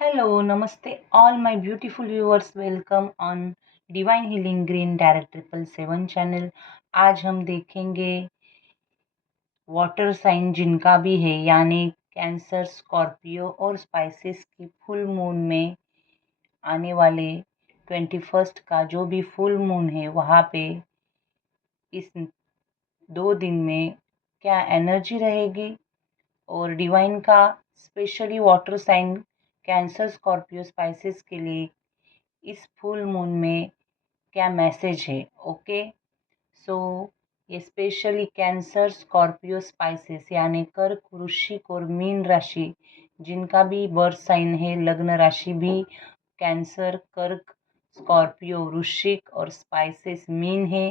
Hello, Namaste, all my beautiful viewers. Welcome on Divine Healing Green Direct 777 channel. आज हम देखेंगे water sign जिनका भी है यानी कैंसर, स्कॉर्पियो और स्पाइसेस की फुल मून में आने वाले 21 का जो भी फुल मून है वहाँ पे इस 2 दिन में क्या एनर्जी रहेगी और डिवाइन का specially water sign Cancer, Scorpio, Pisces के लिए इस फुल मून में क्या मैसेज है। ओके, सो ये स्पेशली कैंसर, स्कॉर्पियो, स्पाइसेस यानी कर्क, वृश्चिक और मीन राशि जिनका भी बर्थ साइन है, लग्न राशि भी कैंसर, कर्क, स्कॉर्पियो, वृश्चिक और स्पाइसेस मीन है।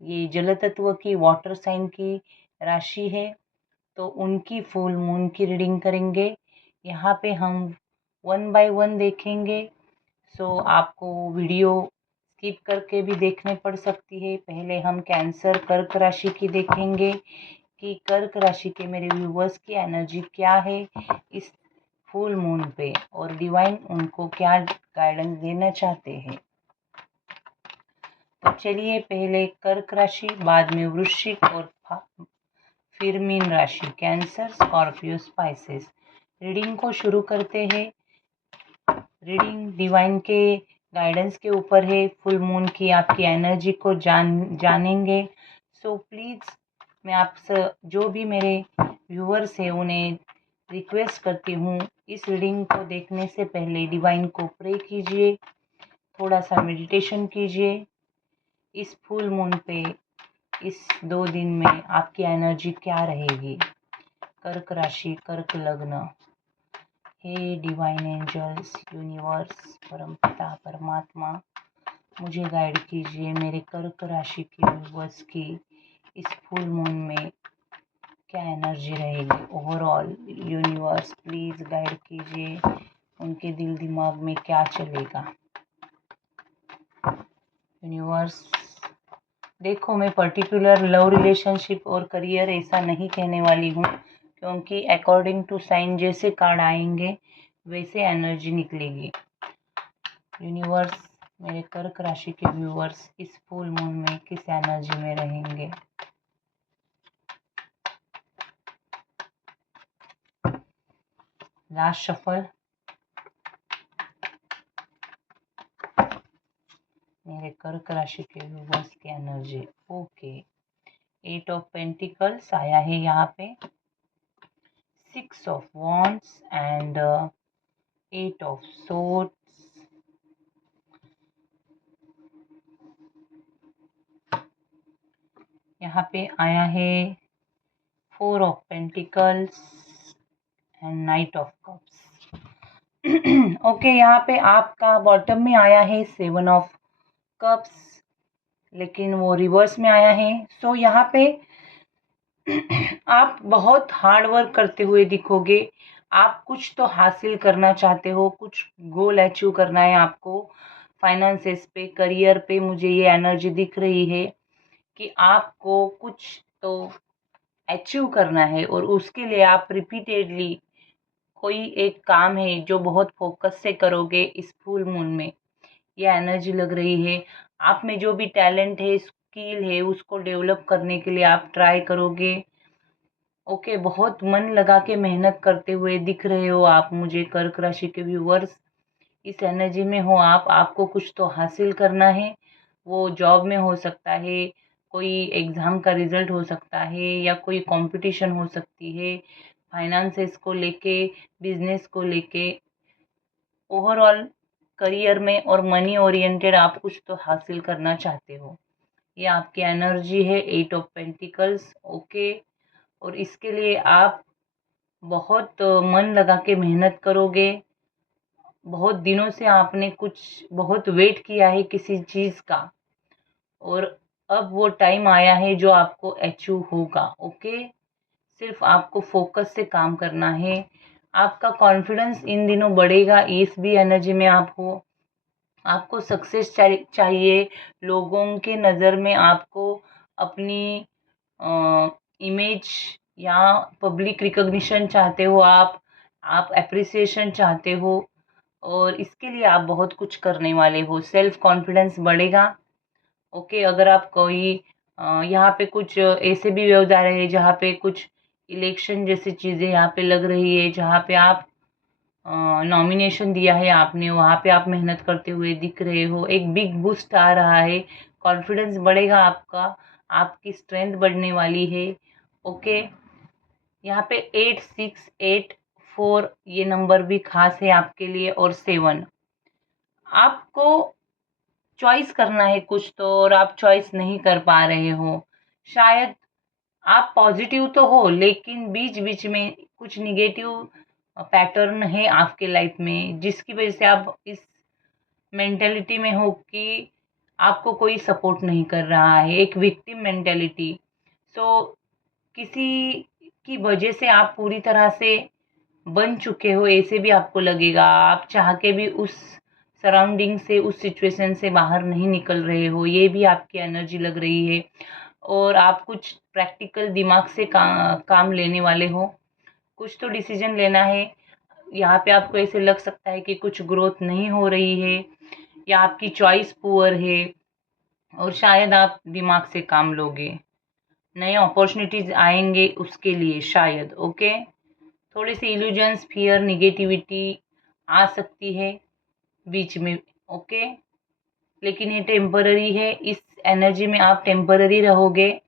ये जल तत्व की वाटर साइन की राशि है, तो उनकी फुल मून की रीडिंग करेंगे। यहाँ पे हम 1 बाय 1 देखेंगे। सो आपको वीडियो स्किप करके भी देखने पड़ सकती है। पहले हम कैंसर, कर्क राशि की देखेंगे कि कर्क राशि के मेरे व्यूवर्स की एनर्जी क्या है इस फुल मून पे और डिवाइन उनको क्या गाइडेंस देना चाहते हैं। तो चलिए पहले कर्क राशि, बाद में वृश्चिक और फिर मीन राशि, कैंसर, स्कॉर्पियो, स्पाइसेस। रीडिंग को शुरू करते हैं। रीडिंग डिवाइन के गाइडेंस के ऊपर है। फुल मून की आपकी एनर्जी को जानेंगे। सो प्लीज़ मैं आप जो भी मेरे व्यूअर्स हैं उन्हें रिक्वेस्ट करती हूँ, इस रीडिंग को देखने से पहले डिवाइन को प्रे कीजिए, थोड़ा सा मेडिटेशन कीजिए। इस फुल मून पे इस 2 दिन में आपकी एनर्जी क्या रहेगी। कर्क राशि, कर्क लग्न। हे डिवाइन एंजल्स, यूनिवर्स, परमपिता परमात्मा, मुझे गाइड कीजिए मेरे कर्क राशि के व्यूअर्स की इस फुल मून में क्या एनर्जी रहेगी ओवरऑल। यूनिवर्स प्लीज़ गाइड कीजिए, उनके दिल दिमाग में क्या चलेगा। यूनिवर्स देखो, मैं पर्टिकुलर लव रिलेशनशिप और करियर ऐसा नहीं कहने वाली हूँ, क्योंकि अकॉर्डिंग टू साइन जैसे कार्ड आएंगे वैसे एनर्जी निकलेगी। यूनिवर्स मेरे कर्क राशि के व्यूअर्स इस फुल मून में किस एनर्जी में रहेंगे। Last shuffle. मेरे कर्क राशि के व्यूअर्स की एनर्जी। ओके, 8 ऑफ पेंटिकल्स आया है यहाँ पे, 6 of wands and 8 of swords. यहाँ पे आया है 4 of pentacles and night of cups. Okay, यहाँ पे आपका बॉटम में आया है 7 ऑफ कप्स, लेकिन वो रिवर्स में आया है। सो यहाँ पे आप बहुत हार्ड वर्क करते हुए दिखोगे। आप कुछ तो हासिल करना चाहते हो, कुछ गोल अचीव करना है आपको। फाइनेंसेस पे, करियर पे मुझे ये एनर्जी दिख रही है कि आपको कुछ तो अचीव करना है और उसके लिए आप रिपीटेडली कोई एक काम है जो बहुत फोकस से करोगे इस फुल मून में। ये एनर्जी लग रही है। आप में जो भी टैलेंट है, स्किल है, उसको डेवलप करने के लिए आप ट्राई करोगे। ओके, बहुत मन लगा के मेहनत करते हुए दिख रहे हो आप मुझे, कर्क राशि के व्यूअर्स। इस एनर्जी में हो आप, आपको कुछ तो हासिल करना है। वो जॉब में हो सकता है, कोई एग्ज़ाम का रिजल्ट हो सकता है, या कोई कंपटीशन हो सकती है, फाइनेंसेस को लेके, बिजनेस को लेके, ओवरऑल करियर में और मनी ओरिएंटेड आप कुछ तो हासिल करना चाहते हो। ये आपकी एनर्जी है, 8 ऑफ पेंटिकल्स। ओके, और इसके लिए आप बहुत मन लगा के मेहनत करोगे। बहुत दिनों से आपने कुछ बहुत वेट किया है किसी चीज़ का, और अब वो टाइम आया है जो आपको अचीव होगा। ओके, सिर्फ आपको फोकस से काम करना है। आपका कॉन्फिडेंस इन दिनों बढ़ेगा, इस भी एनर्जी में आप हो। आपको सक्सेस चाहिए, लोगों के नज़र में आपको अपनी इमेज या पब्लिक रिकॉग्निशन चाहते हो आप अप्रिसिएशन चाहते हो। और इसके लिए आप बहुत कुछ करने वाले हो। सेल्फ कॉन्फिडेंस बढ़ेगा। ओके, अगर आप कोई यहाँ पे कुछ ऐसे भी व्यूज आ रहे हैं जहाँ पे कुछ इलेक्शन जैसी चीज़ें यहाँ पे लग रही है, जहाँ पे आप नॉमिनेशन दिया है आपने, वहाँ पे आप मेहनत करते हुए दिख रहे हो, एक बिग बूस्ट आ रहा है, कॉन्फिडेंस बढ़ेगा आपका, आपकी स्ट्रेंथ बढ़ने वाली है। ओके, यहाँ पे 8684 ये नंबर भी खास है आपके लिए, और 7 आपको चॉइस करना है कुछ तो, और आप चॉइस नहीं कर पा रहे हो। शायद आप पॉजिटिव तो हो, लेकिन बीच बीच में कुछ निगेटिव पैटर्न है आपके लाइफ में, जिसकी वजह से आप इस मेंटेलिटी में हो कि आपको कोई सपोर्ट नहीं कर रहा है, एक विक्टिम मेंटेलिटी। सो किसी की वजह से आप पूरी तरह से बन चुके हो, ऐसे भी आपको लगेगा। आप चाह के भी उस सराउंडिंग से, उस सिचुएशन से बाहर नहीं निकल रहे हो, ये भी आपकी एनर्जी लग रही है। और आप कुछ प्रैक्टिकल दिमाग से काम लेने वाले हो, कुछ तो डिसीजन लेना है। यहाँ पे आपको ऐसे लग सकता है कि कुछ ग्रोथ नहीं हो रही है, या आपकी चॉइस पुअर है, और शायद आप दिमाग से काम लोगे, नए अपॉर्चुनिटीज आएंगे उसके लिए शायद। ओके, थोड़े से इल्यूजन्स, फियर, निगेटिविटी आ सकती है बीच में। ओके, लेकिन ये टेम्पररी है, इस एनर्जी में आप टेम्पररी रहोगे।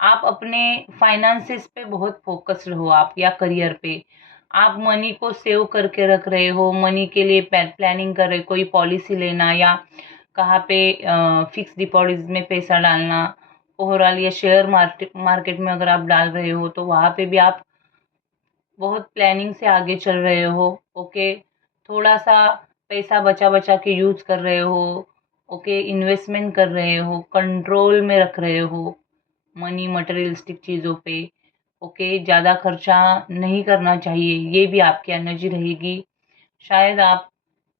आप अपने फाइनेंसेस पे बहुत फोकस्ड हो आप, या करियर पे। आप मनी को सेव करके रख रहे हो, मनी के लिए प्लानिंग कर रहे हो, कोई पॉलिसी लेना, या कहाँ पे फिक्स डिपॉजिट में पैसा डालना, ओवरऑल या शेयर मार्केट में अगर आप डाल रहे हो तो वहाँ पे भी आप बहुत प्लानिंग से आगे चल रहे हो। ओके, थोड़ा सा पैसा बचा बचा के यूज कर रहे हो। ओके, इन्वेस्टमेंट कर रहे हो, कंट्रोल में रख रहे हो मनी, मटेरियलिस्टिक चीज़ों पे। ओके, ज़्यादा खर्चा नहीं करना चाहिए, ये भी आपकी एनर्जी रहेगी। शायद आप,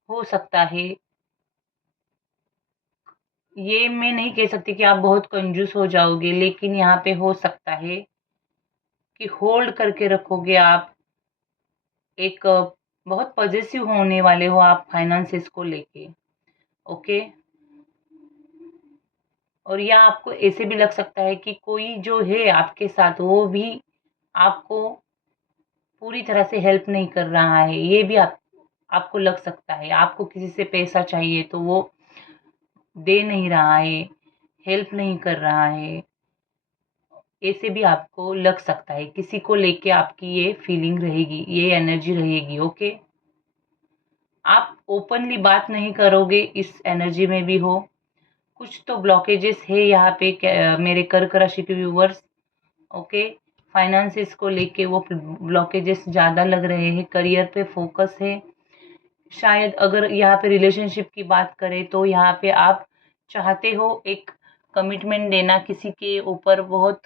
हो सकता है, ये मैं नहीं कह सकती कि आप बहुत कंजूस हो जाओगे, लेकिन यहाँ पे हो सकता है कि होल्ड करके रखोगे आप। एक बहुत पॉजिटिव होने वाले हो आप फाइनेंसेस को लेके। ओके, और या आपको ऐसे भी लग सकता है कि कोई जो है आपके साथ, वो भी आपको पूरी तरह से हेल्प नहीं कर रहा है, ये भी आपको लग सकता है। आपको किसी से पैसा चाहिए तो वो दे नहीं रहा है, हेल्प नहीं कर रहा है, ऐसे भी आपको लग सकता है। किसी को लेके आपकी ये फीलिंग रहेगी, ये एनर्जी रहेगी। ओके, आप ओपनली बात नहीं करोगे, इस एनर्जी में भी हो। कुछ तो ब्लॉकेजेस है यहाँ पे मेरे कर्क राशि के व्यूवर्स। ओके, फाइनेंसेस को लेके वो ब्लॉकेजेस ज़्यादा लग रहे हैं, करियर पे फोकस है। शायद अगर यहाँ पे रिलेशनशिप की बात करें तो यहाँ पे आप चाहते हो एक कमिटमेंट देना किसी के ऊपर, बहुत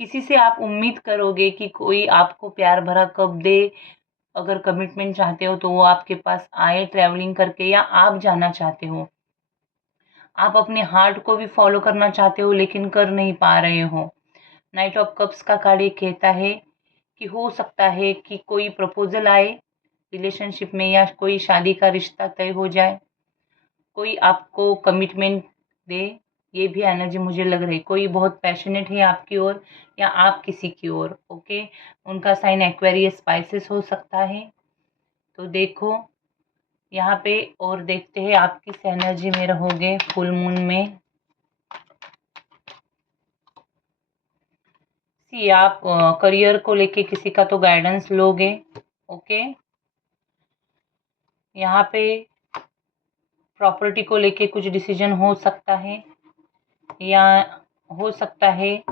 किसी से आप उम्मीद करोगे कि कोई आपको प्यार भरा कब दे। अगर कमिटमेंट चाहते हो तो वो आपके पास आए ट्रैवलिंग करके, या आप जाना चाहते हो। आप अपने हार्ट को भी फॉलो करना चाहते हो, लेकिन कर नहीं पा रहे हो। नाइट ऑफ कप्स का कार्ड ये कहता है कि हो सकता है कि कोई प्रपोजल आए रिलेशनशिप में, या कोई शादी का रिश्ता तय हो जाए, कोई आपको कमिटमेंट दे। ये भी एनर्जी मुझे लग रही, कोई बहुत पैशनेट है आपकी ओर, या आप किसी की ओर। ओके, उनका साइन एक्वेरियस, स्पाइसेस हो सकता है। तो देखो यहाँ पे, और देखते हैं आप किस एनर्जी में रहोगे फुल मून में। सी, आप करियर को लेके किसी का तो गाइडेंस लोगे। ओके, यहाँ पे प्रॉपर्टी को लेके कुछ डिसीजन हो सकता है, या हो सकता है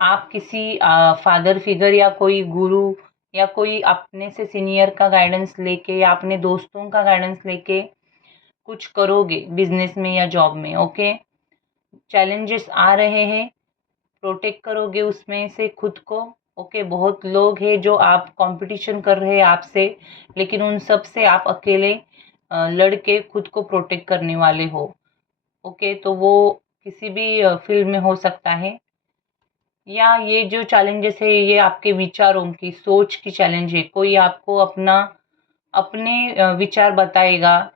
आप किसी फादर फिगर, या कोई गुरु, या कोई अपने से सीनियर का गाइडेंस लेके, या अपने दोस्तों का गाइडेंस लेके कुछ करोगे बिजनेस में या जॉब में। ओके, चैलेंजेस आ रहे हैं, प्रोटेक्ट करोगे उसमें से खुद को। ओके, बहुत लोग हैं जो आप कंपटीशन कर रहे हैं आपसे, लेकिन उन सब से आप अकेले लड़के खुद को प्रोटेक्ट करने वाले हो। ओके, तो वो किसी भी फील्ड में हो सकता है, या ये जो चैलेंजेस है ये आपके विचारों की, सोच की चैलेंज है। कोई आपको अपना अपने विचार बताएगा,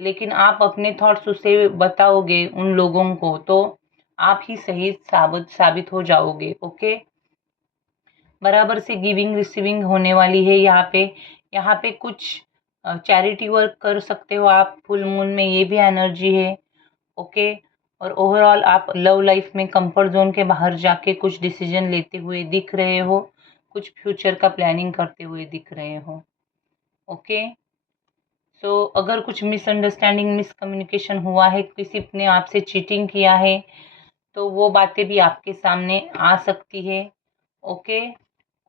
लेकिन आप अपने थॉट्स उसे बताओगे उन लोगों को, तो आप ही सही साबित हो जाओगे। ओके, बराबर से गिविंग रिसीविंग होने वाली है यहाँ पे कुछ चैरिटी वर्क कर सकते हो आप फुल मून में, ये भी एनर्जी है। ओके, और ओवरऑल आप लव लाइफ में कंफर्ट जोन के बाहर जाके कुछ डिसीजन लेते हुए दिख रहे हो, कुछ फ्यूचर का प्लानिंग करते हुए दिख रहे हो। ओके, सो अगर कुछ मिसअंडरस्टैंडिंग मिसकम्युनिकेशन हुआ है, किसी ने आपसे चीटिंग किया है, तो वो बातें भी आपके सामने आ सकती है। ओके,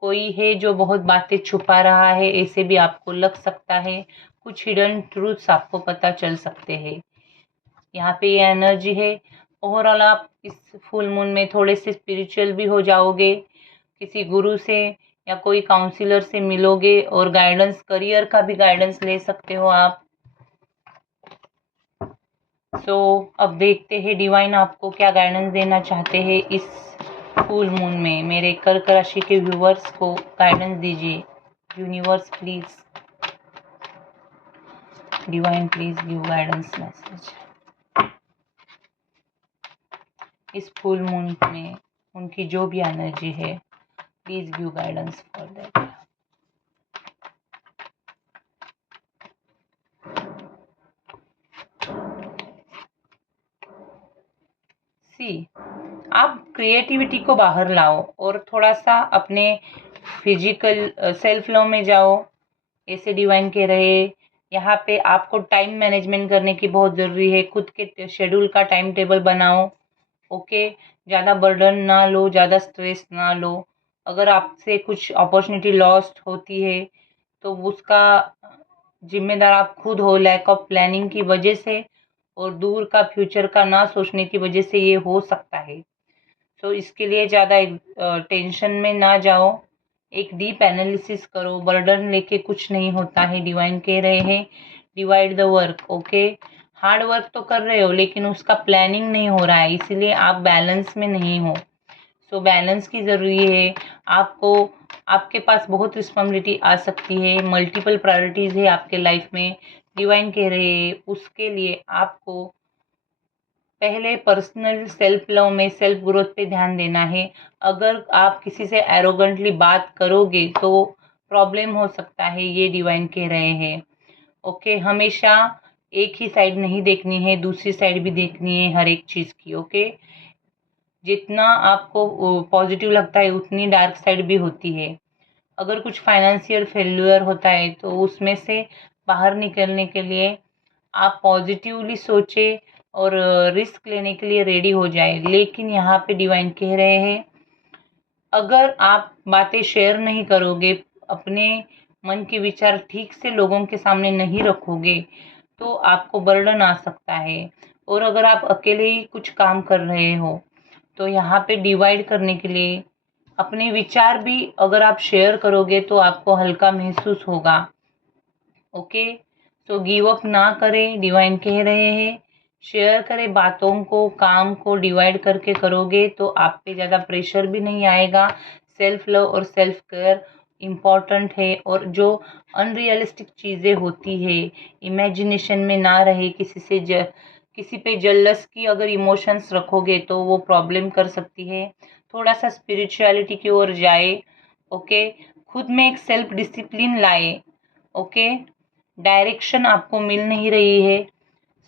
कोई है जो बहुत बातें छुपा रहा है, ऐसे भी आपको लग सकता है। कुछ हिडन ट्रूथ्स आपको पता चल सकते हैं। यहाँ पे ये एनर्जी है। ओवरऑल आप इस फुल मून में थोड़े से स्पिरिचुअल भी हो जाओगे, किसी गुरु से या कोई काउंसलर से मिलोगे, और गाइडेंस, करियर का भी गाइडेंस ले सकते हो आप। सो अब देखते हैं डिवाइन आपको क्या गाइडेंस देना चाहते हैं इस फुल मून में। मेरे कर्क राशि के व्यूवर्स को गाइडेंस दीजिए। Universe please, divine please give guidance message इस फुल मून में। उनकी जो भी एनर्जी है, please give guidance for that. See, आप क्रिएटिविटी को बाहर लाओ और थोड़ा सा अपने फिजिकल सेल्फ लव में जाओ, ऐसे डिवाइन कह रहे। यहाँ पे आपको टाइम मैनेजमेंट करने की बहुत ज़रूरी है। खुद के शेड्यूल का टाइम टेबल बनाओ। ओके, ज़्यादा बर्डन ना लो, ज़्यादा स्ट्रेस ना लो। अगर आपसे कुछ अपॉर्चुनिटी लॉस्ट होती है, तो उसका जिम्मेदार आप खुद हो, लैक ऑफ प्लानिंग की वजह से और दूर का फ्यूचर का ना सोचने की वजह से ये हो सकता है। तो इसके लिए ज़्यादा टेंशन में ना जाओ, एक डीप एनालिसिस करो। बर्डन लेके कुछ नहीं होता है, डिवाइन कह रहे हैं divide the work. Okay, hard work तो कर रहे हो, लेकिन उसका प्लानिंग नहीं हो रहा है, इसीलिए आप बैलेंस में नहीं हो। सो बैलेंस की ज़रूरी है आपको। आपके पास बहुत रिस्पॉन्सिबिलिटी आ सकती है, मल्टीपल प्रायोरिटीज़ है आपके लाइफ में। डिवाइन कह रहे हैं उसके लिए आपको पहले पर्सनल सेल्फ लव में, सेल्फ ग्रोथ पे ध्यान देना है। अगर आप किसी से एरोगेंटली बात करोगे तो प्रॉब्लम हो सकता है, ये डिवाइन कह रहे हैं। ओके, हमेशा एक ही साइड नहीं देखनी है, दूसरी साइड भी देखनी है हर एक चीज़ की। ओके, जितना आपको पॉजिटिव लगता है उतनी डार्क साइड भी होती है। अगर कुछ फाइनेंशियल फेल्यूर होता है, तो उसमें से बाहर निकलने के लिए आप पॉजिटिवली सोचे और रिस्क लेने के लिए रेडी हो जाए। लेकिन यहाँ पे डिवाइन कह रहे हैं अगर आप बातें शेयर नहीं करोगे, अपने मन के विचार ठीक से लोगों के सामने नहीं रखोगे, तो आपको बर्डन आ सकता है। और अगर आप अकेले ही कुछ काम कर रहे हो, तो यहाँ पे डिवाइड करने के लिए अपने विचार भी अगर आप शेयर करोगे तो आपको हल्का महसूस होगा। ओके, तो गिव अप ना करें, डिवाइन कह रहे हैं शेयर करें बातों को, काम को डिवाइड करके करोगे तो आप पे ज़्यादा प्रेशर भी नहीं आएगा। सेल्फ लव और सेल्फ केयर इम्पॉर्टेंट है, और जो अनरियलिस्टिक चीज़ें होती है, इमेजिनेशन में ना रहे। किसी पे जल्लस की अगर इमोशंस रखोगे तो वो प्रॉब्लम कर सकती है। थोड़ा सा स्पिरिचुअलिटी की ओर जाए। ओके, खुद में एक सेल्फ डिसिप्लिन लाए। ओके, डायरेक्शन आपको मिल नहीं रही है,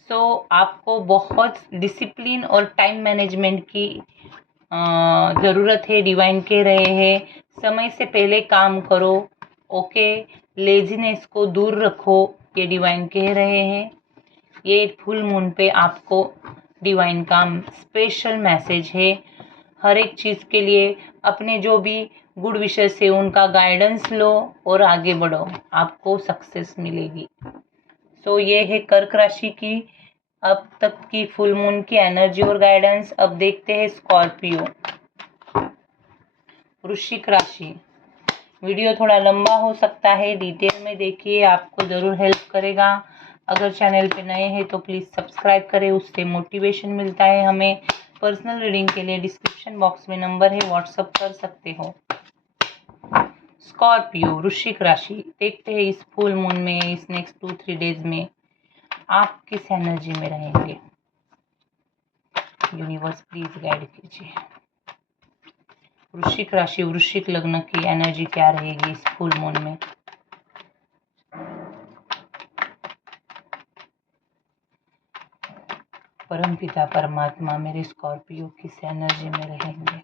सो आपको बहुत डिसिप्लिन और टाइम मैनेजमेंट की ज़रूरत है। डिवाइन कह रहे हैं समय से पहले काम करो। ओके, लेजीनेस को दूर रखो, ये डिवाइन कह रहे हैं। ये फुल मून पे आपको डिवाइन का स्पेशल मैसेज है। हर एक चीज़ के लिए अपने जो भी गुड विशेस है उनका गाइडेंस लो और आगे बढ़ो, आपको सक्सेस मिलेगी। सो ये है कर्क राशि की अब तक की फुल मून की एनर्जी और गाइडेंस। अब देखते हैं स्कॉर्पियो, वृश्चिक राशि। वीडियो थोड़ा लंबा हो सकता है, डिटेल में देखिए, आपको ज़रूर हेल्प करेगा। अगर चैनल पे नए हैं तो प्लीज़ सब्सक्राइब करें, उससे मोटिवेशन मिलता है हमें। पर्सनल रीडिंग के लिए डिस्क्रिप्शन बॉक्स में नंबर है, व्हाट्सअप कर सकते हो। स्कॉर्पियो वृश्चिक राशि, देखते हैं इस फुल मून में, इस नेक्स्ट 2-3 डेज में आप किस एनर्जी में रहेंगे। यूनिवर्स प्लीज गाइड कीजिए। वृश्चिक राशि वृश्चिक लग्न की एनर्जी क्या रहेगी इस फुल मून में। परमपिता परमात्मा मेरे स्कॉर्पियो किस एनर्जी में रहेंगे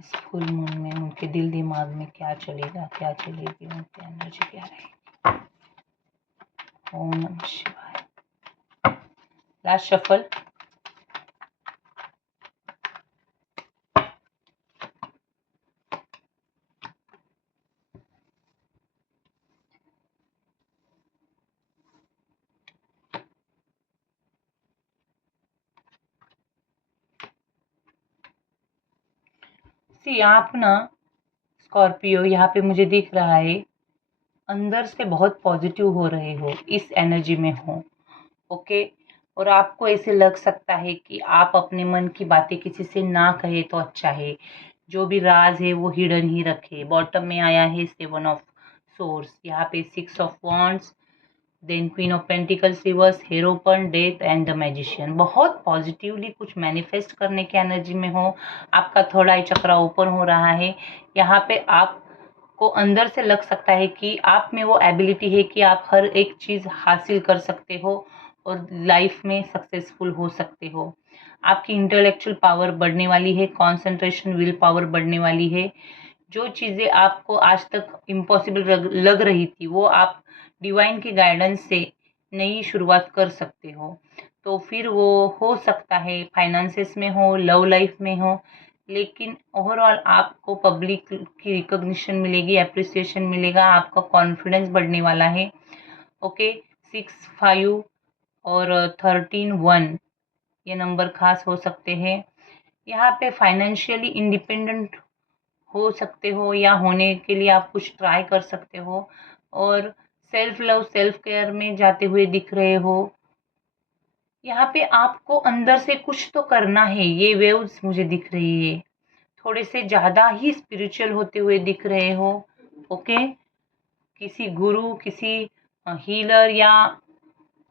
इस फुल मून में। उनके दिल दिमाग में क्या चलेगा, क्या चलेगी, उनकी एनर्जी क्या रहेगी। ओम नमः शिवाय। Last shuffle. आप ना स्कॉर्पियो, यहाँ पे मुझे दिख रहा है अंदर से बहुत पॉजिटिव हो रहे हो, इस एनर्जी में हो। ओके। और आपको ऐसे लग सकता है कि आप अपने मन की बातें किसी से ना कहे तो अच्छा है, जो भी राज है वो हिडन ही रखे। बॉटम में आया है 7 ऑफ सोर्स, यहाँ पे 6 of wands, then queen of pentacles reverse, hierophant, death and the magician. बहुत पॉजिटिवली कुछ मैनिफेस्ट करने की एनर्जी में हो। आपका थर्ड आई चक्रा ओपन हो रहा है। यहाँ पे आपको अंदर से लग सकता है कि आप में वो एबिलिटी है कि आप हर एक चीज़ हासिल कर सकते हो और लाइफ में सक्सेसफुल हो सकते हो। आपकी इंटेलेक्चुअल पावर बढ़ने वाली है, कॉन्सेंट्रेशन, विल पावर बढ़ने वाली है। जो चीज़ें आपको आज तक इम्पॉसिबल लग रही थी वो आप डिवाइन के गाइडेंस से नई शुरुआत कर सकते हो। तो फिर वो हो सकता है फाइनेंसेस में हो, लव लाइफ में हो, लेकिन ओवरऑल आपको पब्लिक की रिकॉग्निशन मिलेगी, एप्रिसिएशन मिलेगा, आपका कॉन्फिडेंस बढ़ने वाला है। ओके। 6, 5 और 13, 1 ये नंबर खास हो सकते हैं। यहाँ पे फाइनेंशियली इंडिपेंडेंट हो सकते हो या होने के लिए आप कुछ ट्राई कर सकते हो, और सेल्फ लव सेल्फ केयर में जाते हुए दिख रहे हो। यहाँ पे आपको अंदर से कुछ तो करना है, ये वेव्स मुझे दिख रही है। थोड़े से ज़्यादा ही स्पिरिचुअल होते हुए दिख रहे हो। ओके। किसी गुरु, किसी हीलर या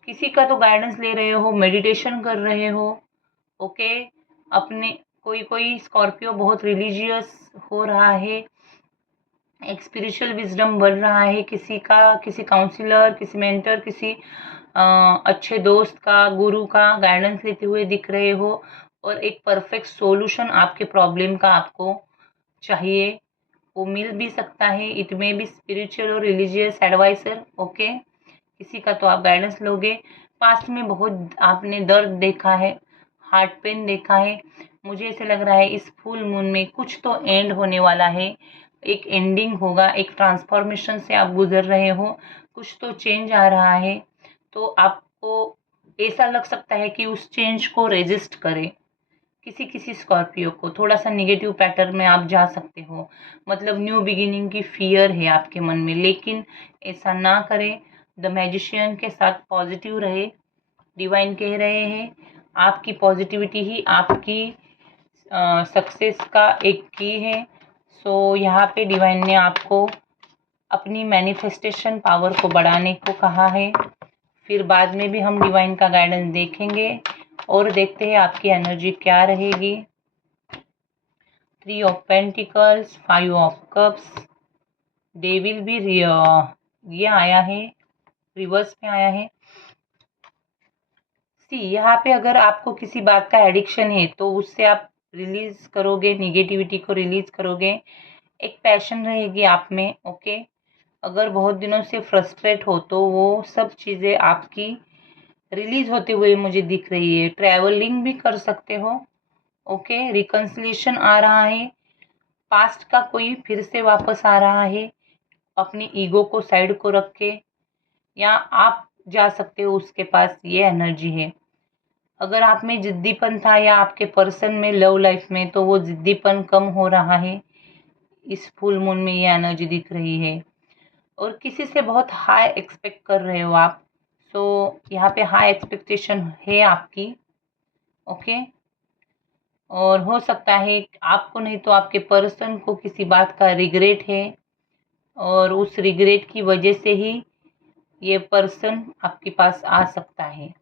किसी का तो गाइडेंस ले रहे हो, मेडिटेशन कर रहे हो। ओके। अपने कोई कोई स्कॉर्पियो बहुत रिलीजियस हो रहा है, एक स्पिरिचुअल विजडम बढ़ रहा है, किसी का, किसी काउंसलर, किसी मेंटर, किसी अच्छे दोस्त का, गुरु का गाइडेंस लेते हुए दिख रहे हो, और एक परफेक्ट सॉल्यूशन आपके प्रॉब्लम का आपको चाहिए, वो मिल भी सकता है। इट में भी स्पिरिचुअल और रिलीजियस एडवाइसर। ओके। किसी का तो आप गाइडेंस लोगे। पास्ट में बहुत आपने दर्द देखा है, हार्ट पेन देखा है। मुझे ऐसे लग रहा है इस फुल मून में कुछ तो एंड होने वाला है, एक एंडिंग होगा, एक ट्रांसफॉर्मेशन से आप गुजर रहे हो, कुछ तो चेंज आ रहा है। तो आपको ऐसा लग सकता है कि उस चेंज को रेजिस्ट करें। किसी किसी स्कॉर्पियो को थोड़ा सा निगेटिव पैटर्न में आप जा सकते हो, मतलब न्यू बिगिनिंग की फियर है आपके मन में, लेकिन ऐसा ना करें। द मैजिशियन के साथ पॉजिटिव रहे। डिवाइन कह रहे हैं आपकी पॉजिटिविटी ही आपकी सक्सेस का एक की है। सो यहाँ पे डिवाइन ने आपको अपनी मैनिफेस्टेशन पावर को बढ़ाने को कहा है। फिर बाद में भी हम डिवाइन का गाइडेंस देखेंगे और देखते हैं आपकी एनर्जी क्या रहेगी। 3 of pentacles, 5 of cups, devil भी ये आया है, रिवर्स में आया है। यहाँ पे अगर आपको किसी बात का एडिक्शन है तो उससे आप रिलीज करोगे, निगेटिविटी को रिलीज करोगे, एक पैशन रहेगी आप में। ओके। अगर बहुत दिनों से फ्रस्ट्रेट हो तो वो सब चीज़ें आपकी रिलीज होते हुए मुझे दिख रही है। ट्रैवलिंग भी कर सकते हो। ओके। रिकन्सिलेशन आ रहा है, पास्ट का कोई फिर से वापस आ रहा है, अपनी ईगो को साइड को रख के, या आप जा सकते हो उसके पास, ये एनर्जी है। अगर आप में जिद्दीपन था या आपके पर्सन में लव लाइफ में, तो वो जिद्दीपन कम हो रहा है इस फुल मून में, ये एनर्जी दिख रही है। और किसी से बहुत हाई एक्सपेक्ट कर रहे हो आप, सो यहाँ पे हाई एक्सपेक्टेशन है आपकी। ओके। और हो सकता है आपको नहीं तो आपके पर्सन को किसी बात का रिग्रेट है, और उस रिग्रेट की वजह से ही ये पर्सन आपके पास आ सकता है।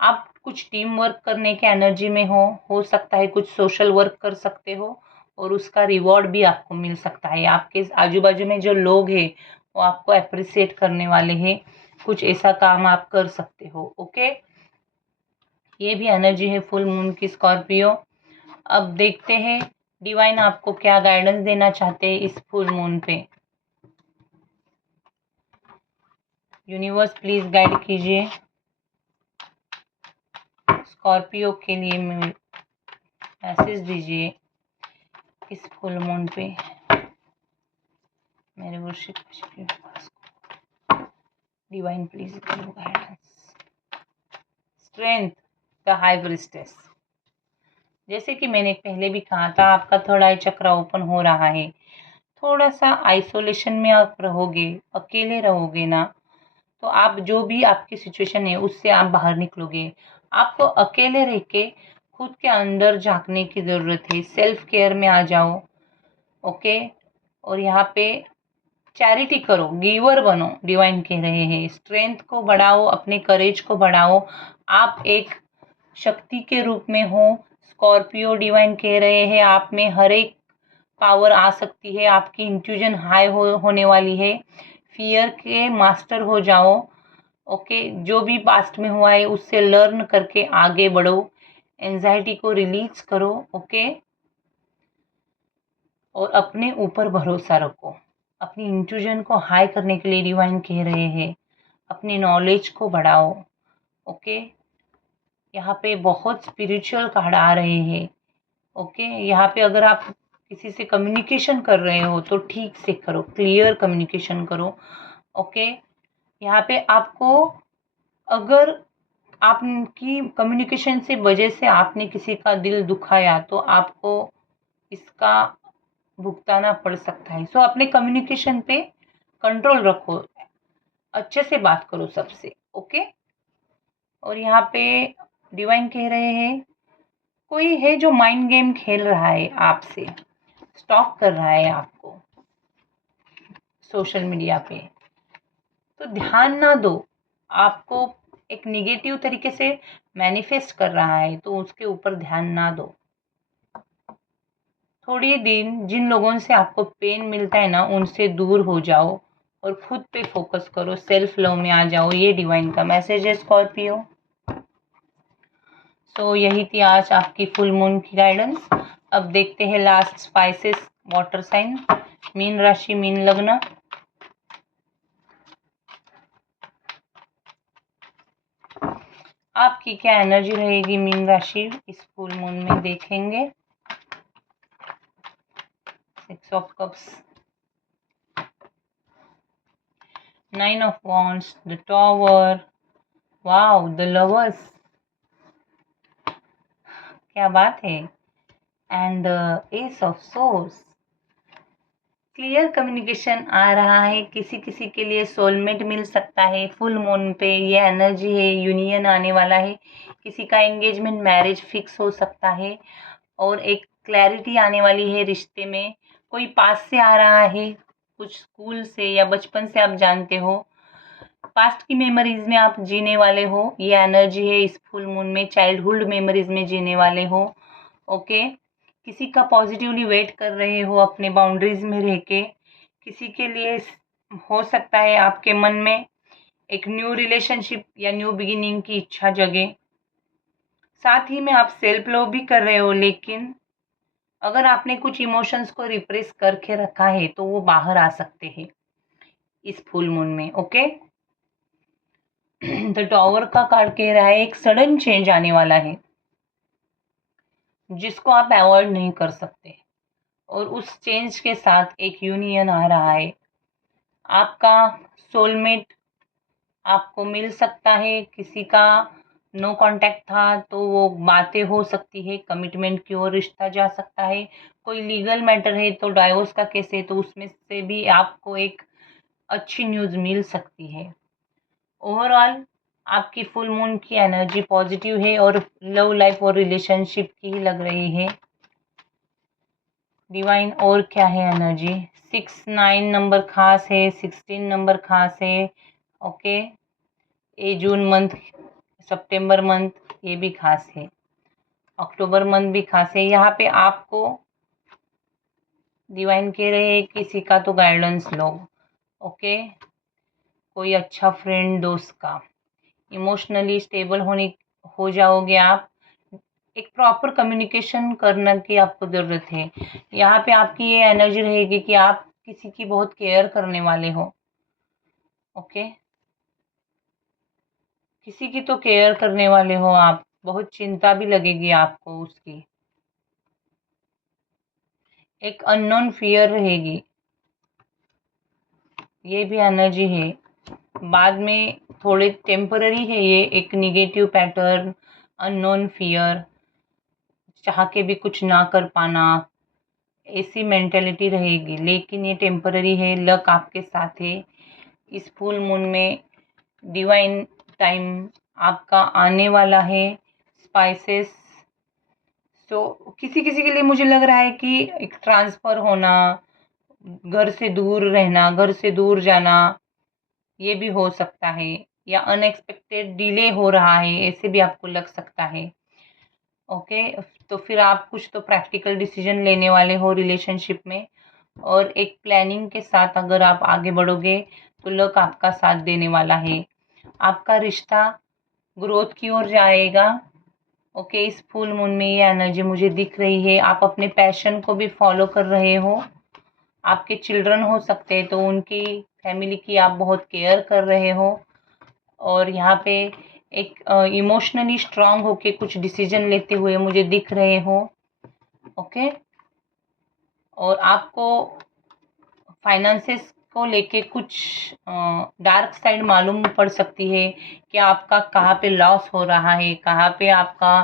आप कुछ टीम वर्क करने के एनर्जी में हो सकता है कुछ सोशल वर्क कर सकते हो, और उसका रिवॉर्ड भी आपको मिल सकता है। आपके आजू बाजू में जो लोग हैं वो आपको अप्रिसिएट करने वाले हैं, कुछ ऐसा काम आप कर सकते हो। ओके, ये भी एनर्जी है फुल मून की स्कॉर्पियो। अब देखते हैं डिवाइन आपको क्या गाइडेंस देना चाहते हैं इस फुल मून पे। यूनिवर्स प्लीज गाइड कीजिए स्कॉर्पियो के लिए, मैसेज दीजिए इस फुल मून पे मेरे worship divine please give guidance. Strength the high priestess. जैसे कि मैंने पहले भी कहा था, आपका थर्ड आई चक्र ओपन हो रहा है। थोड़ा सा आइसोलेशन में आप रहोगे, अकेले रहोगे ना, तो आप जो भी आपकी सिचुएशन है उससे आप बाहर निकलोगे। आपको अकेले रह के खुद के अंदर झांकने की ज़रूरत है, सेल्फ केयर में आ जाओ। ओके, और यहाँ पे चैरिटी करो, गिवर बनो, डिवाइन कह रहे हैं। स्ट्रेंथ को बढ़ाओ, अपने करेज को बढ़ाओ। आप एक शक्ति के रूप में हो। स्कॉर्पियो डिवाइन कह रहे हैं आप में हर एक पावर आ सकती है, आपकी इंट्यूजन हाई होने वाली है। फियर के मास्टर हो जाओ। ओके, जो भी पास्ट में हुआ है उससे लर्न करके आगे बढ़ो, एंजाइटी को रिलीज करो। ओके, और अपने ऊपर भरोसा रखो। अपनी इंट्यूजन को हाई करने के लिए डिवाइन कह रहे हैं अपनी नॉलेज को बढ़ाओ। ओके, यहाँ पे बहुत स्पिरिचुअल कार्ड आ रहे हैं। ओके, यहाँ पे अगर आप किसी से कम्युनिकेशन कर रहे हो तो ठीक से करो, क्लियर कम्युनिकेशन करो। ओके, यहाँ पे आपको अगर आपकी कम्युनिकेशन से वजह से आपने किसी का दिल दुखाया तो आपको इसका भुगताना पड़ सकता है। सो अपने कम्युनिकेशन पे कंट्रोल रखो, अच्छे से बात करो सबसे। ओके, और यहाँ पे डिवाइन कह रहे हैं कोई है जो माइंड गेम खेल रहा है आपसे, स्टॉक कर रहा है आपको सोशल मीडिया पे, तो ध्यान ना दो। आपको एक निगेटिव तरीके से मैनिफेस्ट कर रहा है तो उसके ऊपर ध्यान ना दो। थोड़ी दिन जिन लोगों से आपको पेन मिलता है ना उनसे दूर हो जाओ और खुद पे फोकस करो, सेल्फ लव में आ जाओ। ये डिवाइन का मैसेज है स्कॉर्पियो। सो यही थी आज आपकी फुल मून की गाइडेंस। अब देखते हैं लास्ट स्पाइसेस वाटर साइन, मीन राशि मीन लग्न। आपकी क्या एनर्जी रहेगी मीन राशि इस फुल मून में, देखेंगे। 6 of cups, 9 of wands, the tower, wow, the lovers, क्या बात है, and ace of source. Clear communication आ रहा है, किसी किसी के लिए सोलमेट मिल सकता है फुल मून पे। ये एनर्जी है, यूनियन आने वाला है, किसी का एंगेजमेंट मैरिज फिक्स हो सकता है, और एक क्लैरिटी आने वाली है रिश्ते में। कोई पास से आ रहा है, कुछ स्कूल से या बचपन से आप जानते हो, पास्ट की मेमोरीज में आप जीने वाले हो। ये एनर्जी है इस फुल मून में, चाइल्डहुड मेमोरीज में जीने वाले हो। ओके, किसी का पॉजिटिवली वेट कर रहे हो अपने बाउंड्रीज में रह के। किसी के लिए हो सकता है आपके मन में एक न्यू रिलेशनशिप या न्यू बिगिनिंग की इच्छा जगे। साथ ही में आप सेल्फ लव भी कर रहे हो, लेकिन अगर आपने कुछ इमोशंस को रिप्रेस करके रखा है तो वो बाहर आ सकते हैं इस फुल मून में। ओके, द टॉवर का कार्ड कह रहा है एक सडन चेंज आने वाला है जिसको आप अवॉइड नहीं कर सकते, और उस चेंज के साथ एक यूनियन आ रहा है। आपका सोलमेट आपको मिल सकता है, किसी का नो कांटेक्ट था तो वो बातें हो सकती है, कमिटमेंट की ओर रिश्ता जा सकता है। कोई लीगल मैटर है तो डाइवोर्स का केस है तो उसमें से भी आपको एक अच्छी न्यूज़ मिल सकती है। ओवरऑल आपकी फुल मून की एनर्जी पॉजिटिव है और लव लाइफ और रिलेशनशिप की ही लग रही है। डिवाइन और क्या है एनर्जी। 6-9 नंबर खास है, 16 नंबर खास है। ओके, ये जून मंथ, सितंबर मंथ ये भी खास है, अक्टूबर मंथ भी खास है। यहाँ पे आपको डिवाइन कह रहे हैं किसी का तो गाइडेंस लो। ओके, कोई अच्छा फ्रेंड दोस्त का, इमोशनली स्टेबल हो जाओगे आप। एक प्रॉपर कम्युनिकेशन करने की आपको ज़रूरत है। यहाँ पे आपकी ये एनर्जी रहेगी कि आप किसी की बहुत केयर करने वाले हो। ओके, किसी की तो केयर करने वाले हो आप, बहुत चिंता भी लगेगी आपको उसकी। एक अननोन फियर रहेगी, ये भी एनर्जी है। बाद में थोड़े टेम्पररी है ये, एक निगेटिव पैटर्न, अननोन फियर, चाह के भी कुछ ना कर पाना, ऐसी मेंटेलिटी रहेगी। लेकिन ये टेम्पररी है, लक आपके साथ है। इस फुल मून में डिवाइन टाइम आपका आने वाला है। स्पाइसेस, तो किसी किसी के लिए मुझे लग रहा है कि एक ट्रांसफ़र होना, घर से दूर रहना, घर से दूर जाना, ये भी हो सकता है। या अनएक्सपेक्टेड डिले हो रहा है, ऐसे भी आपको लग सकता है। ओके, तो फिर आप कुछ तो प्रैक्टिकल डिसीजन लेने वाले हो रिलेशनशिप में, और एक प्लानिंग के साथ अगर आप आगे बढ़ोगे तो लक आपका साथ देने वाला है। आपका रिश्ता ग्रोथ की ओर जाएगा। ओके, इस फुल मून में ये एनर्जी मुझे दिख रही है। आप अपने पैशन को भी फॉलो कर रहे हो। आपके चिल्ड्रन हो सकते हैं, तो उनकी फैमिली की आप बहुत केयर कर रहे हो। और यहाँ पे एक इमोशनली स्ट्रांग होके कुछ डिसीजन लेते हुए मुझे दिख रहे हो। ओके, और आपको फाइनेंसेस को लेके कुछ डार्क साइड मालूम पड़ सकती है कि आपका कहाँ पे लॉस हो रहा है, कहाँ पे आपका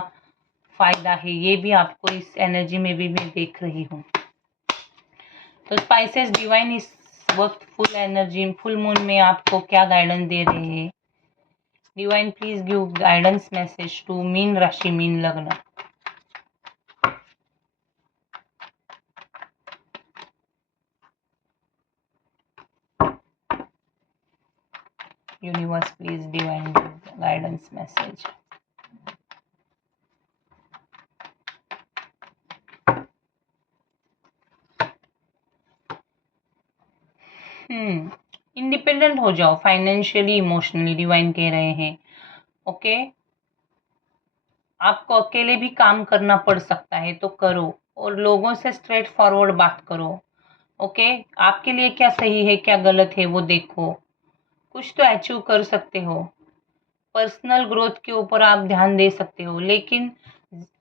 फायदा है। ये भी आपको इस एनर्जी में भी मैं देख रही हूँ। तो स्पाइसेस डिवाइन इस वक्त फुल एनर्जी, फुल मून में आपको क्या गाइडेंस दे रहे हैं। Divine please give guidance message to मीन राशि, मीन लग्न। Universe please divine guidance message. Independent हो जाओ फाइनेंशियली, इमोशनली, डिवाइन कह रहे हैं। ओके, आपको अकेले भी काम करना पड़ सकता है तो करो, और लोगों से स्ट्रेट फॉरवर्ड बात करो। ओके, आपके लिए क्या सही है क्या गलत है वो देखो, कुछ तो अचीव कर सकते हो। पर्सनल ग्रोथ के ऊपर आप ध्यान दे सकते हो, लेकिन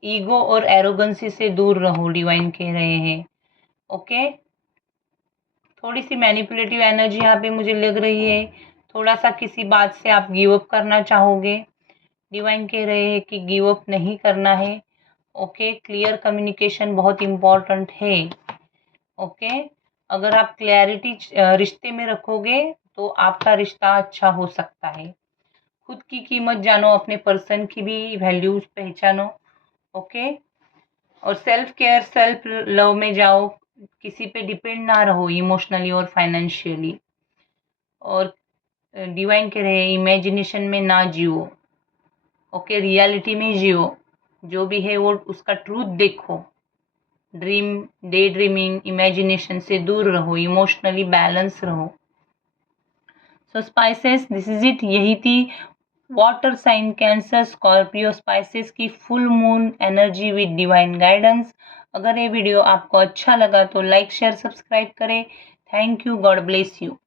ईगो और एरोगेंसी से दूर रहो, डिवाइन कह रहे हैं। ओके, थोड़ी सी मैनिपुलेटिव एनर्जी यहाँ पे मुझे लग रही है। थोड़ा सा किसी बात से आप गिव अप करना चाहोगे। डिवाइन कह रहे हैं कि गिव अप नहीं करना है। ओके, क्लियर कम्युनिकेशन बहुत इम्पोर्टेंट है। ओके, अगर आप क्लैरिटी रिश्ते में रखोगे तो आपका रिश्ता अच्छा हो सकता है। खुद की कीमत जानो, अपने पर्सन की भी वैल्यूज पहचानो। ओके, और सेल्फ केयर, सेल्फ लव में जाओ, किसी पे डिपेंड ना रहो इमोशनली और फाइनेंशियली। और डिवाइन कह रहे हैं इमेजिनेशन में ना जियो। ओके, रियलिटी में जियो, जो भी है वो उसका ट्रूथ देखो। ड्रीम, डे ड्रीमिंग, इमेजिनेशन से दूर रहो, इमोशनली बैलेंस रहो। So Pisces, this is it, यही थी water sign Cancer Scorpio Pisces की full moon energy with divine guidance. अगर ये वीडियो आपको अच्छा लगा तो लाइक शेयर सब्सक्राइब करें। Thank you, God bless you.